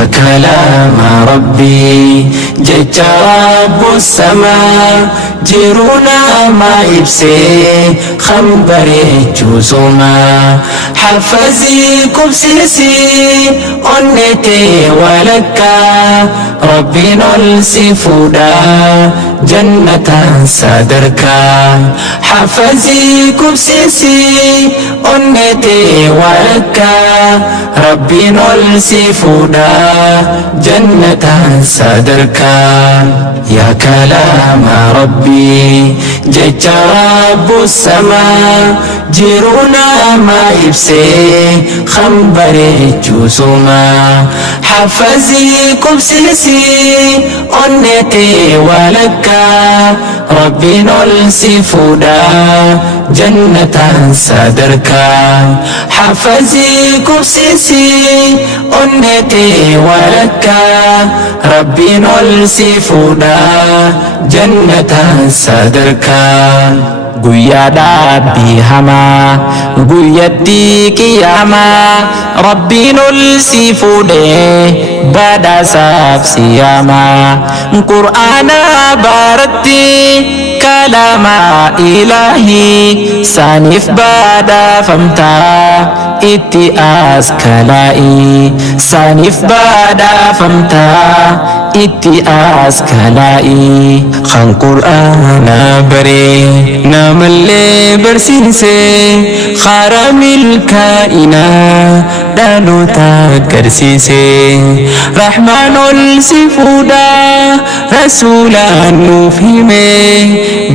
يا كلام ربي جج رب السماء جيرونا ما يبسي خنبري جوزما حفظي كبسيسي أنتي ولكا ربي نلسي فودا جنة صدركا حفظي كبسيسي أنتي ولكا ربي نلسي فودا جنة صدركا يا كلام ربي جج رب السماء جيرونا ما يبسي خنبري جوزما حفظي كبسيسي أنتي ولكا ربي نلسي فودا جنة صدركا حفظي كبسيسي أنتي ولكا ربي نلسي فودا جنة صدركا guyyaa dhaabbii hamaa guyyatti qiyaamaa rabbiin ol si fuudhee badhaasaaf si yaamaa qur'aana baaratti kalaama ilaahii saaniif badhaafamtaa itti as kalaa'ii saaniif badhaafamtaa itti as kalaa'ii kan qur'aana baree namallee barsiise karaa milkaa'inaa dhaloota agarsiise rahmaan ol si fuudhaa rasuulaan nuuf hime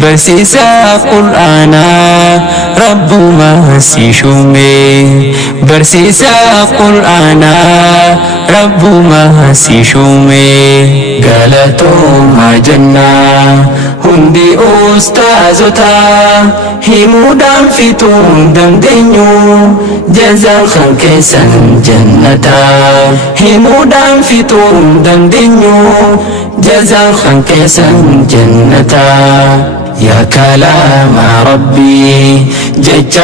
barsiisa qur'aanaa rabbuma si shume barsiisa qur'aanaa rabbuma si shume galatooma jannaa hundi ustaazota himuudhaan fixuun dandeenyu jazaan kan keessan jannata himuudhaan fixuun dandeenyu jazaan kan keessan jannata يا كلام ربي جج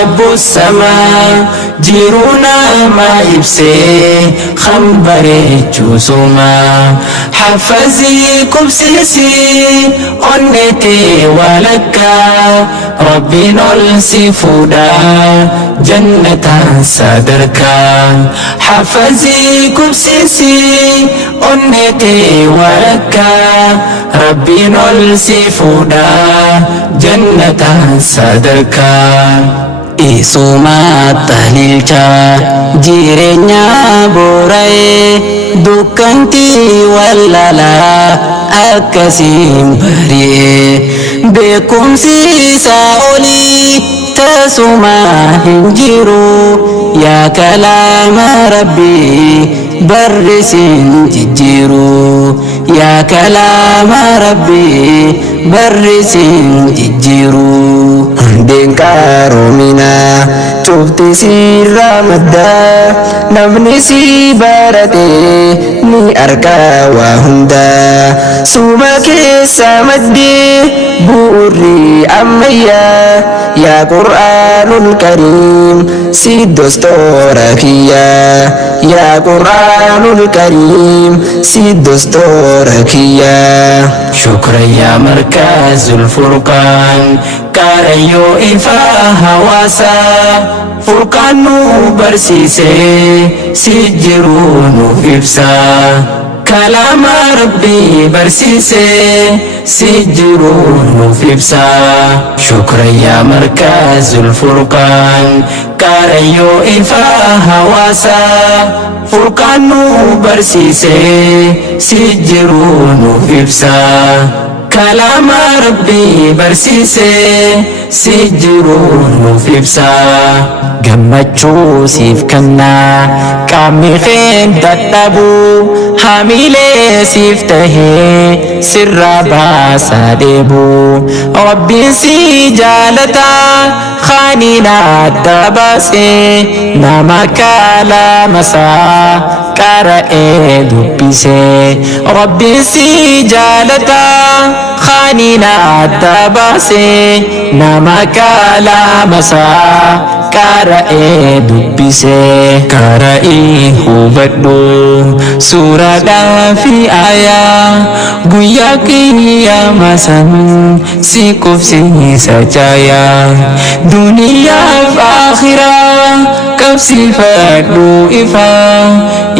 رب السماء جيرونا ما يبسي خنبري جوزما حفظي كبسيسي أنتي ولكا ربي نلسي فودا جنة صدركا حفظي كبسيسي أنتي ولكا ربي نلسي فودا جنة صدركا Isuma tahlilcha jirenya borae dukkanti wallala akkasin bari'e beekumsi isaa oli tasuma hin jiru yaa kalaama rabbii barrisin jijjiiru yaa kalaama rabbii barrisin jijjiiru hundeen qaroomina cufti sirraa maddaa namni si barate ni arga waa hundaa suma keessa maddee bu'urri ammayyaa yaa qur'aanul kariim si dostora kiyyaa yaa qur'aanul kariim si dostora kiyyaa shukran yaa markazul furqaan kaarayyoo ifaa hawaasaa furqaan nu barsiisee si jiruu nuuf ibsaa كلام ربي برسيسي سجرون وفبسا شكرا يا مركز الفرقان كاريو إفا هواسا فرقان برسيسي سجرون وفبسا كلام ربي برسيسي سجرون وفبسا gammachuu siif kennaa qaamni keen dadhabuu hamilee siif tahee sirraa baasaa deebuu rabbiin si jaalataa khaaniina adda baasee nama kalaamasaa qara'ee dubbisee rabbiin si jaalataa khaaniina adda baasee nama kalaamasaa qara'ee dubbisee qara'ee hubadhu suuraadhaa fi aayaa guyyaa qiyyaama san si qubsiisa caayaa duniyaaf akhiraa qabsiifadhu ifaa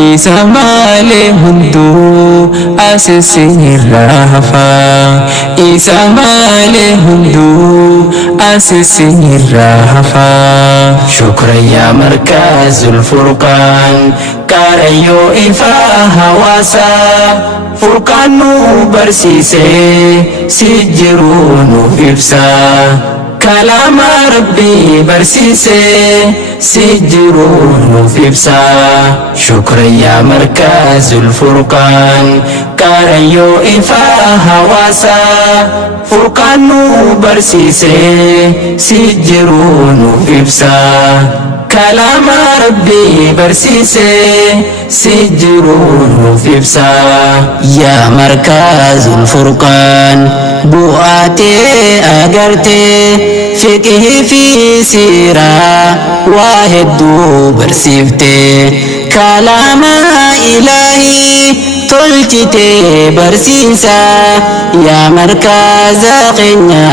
isa malee hunduu asirraa hafaa isa malee hunduu asirraa hafaa shukran yaa markazul furqaan qaarayyoo ifaa hawaasaa furqaan nu barsiisee si jiruu nuuf ibsaa kalaama rabbii barsiisee si jiruu nuuf ibsaa shukran yaa markazul furqaan qaarayyoo ifaa hawaasaa furqaan nu barsiisee si jiruu nuuf ibsaa kalaama rabbii barsiisee si jiruu nuuf ibsaa yaa markazul furqaan bu'aatee agartee fiqhii fi siiraa waa hedduu barsiiftee kalaama ilaahii tolchitee barsiisaa yaa markaza keenya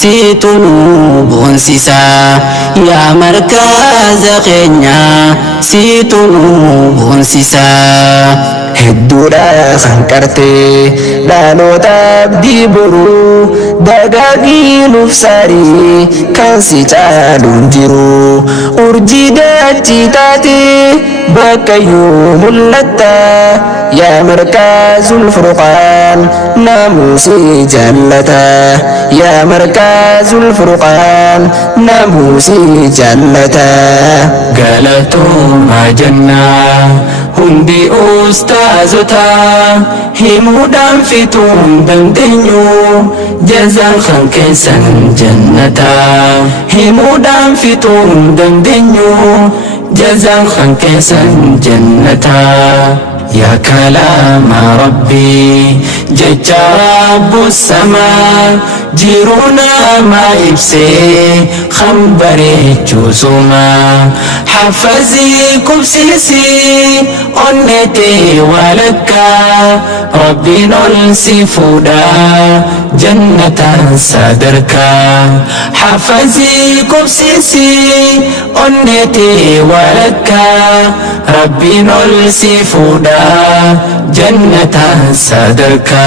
siitu nu boonsisaa yaa markaza keenya siitu nu boonsisaa hedduudha kan qartee dhaloota abdii boruu dagaagii nuuf saarii kan si caaluun jiru urjii dachii taatee bakkayyuu mul'atta yaa markazul furqaan namuusi jaallata yaa markazul furqaan namuusi jaallata galatooma jannaa hundi ustaazota himuudhaan fituun dandeenyu jazaan kan keessan jannata himuudhaan fituun dandeenyu jazaan kan keessan jannata يا كلام ربي جج رب السماء جيرونا ما يبسي خنبري جوسما حفزيكم سيسي أنتي ولكا ربي نلسي فودا جنة صدركا حفزيكم سيسي أنتي ولكا ربي نلسي فودا جنة صدركا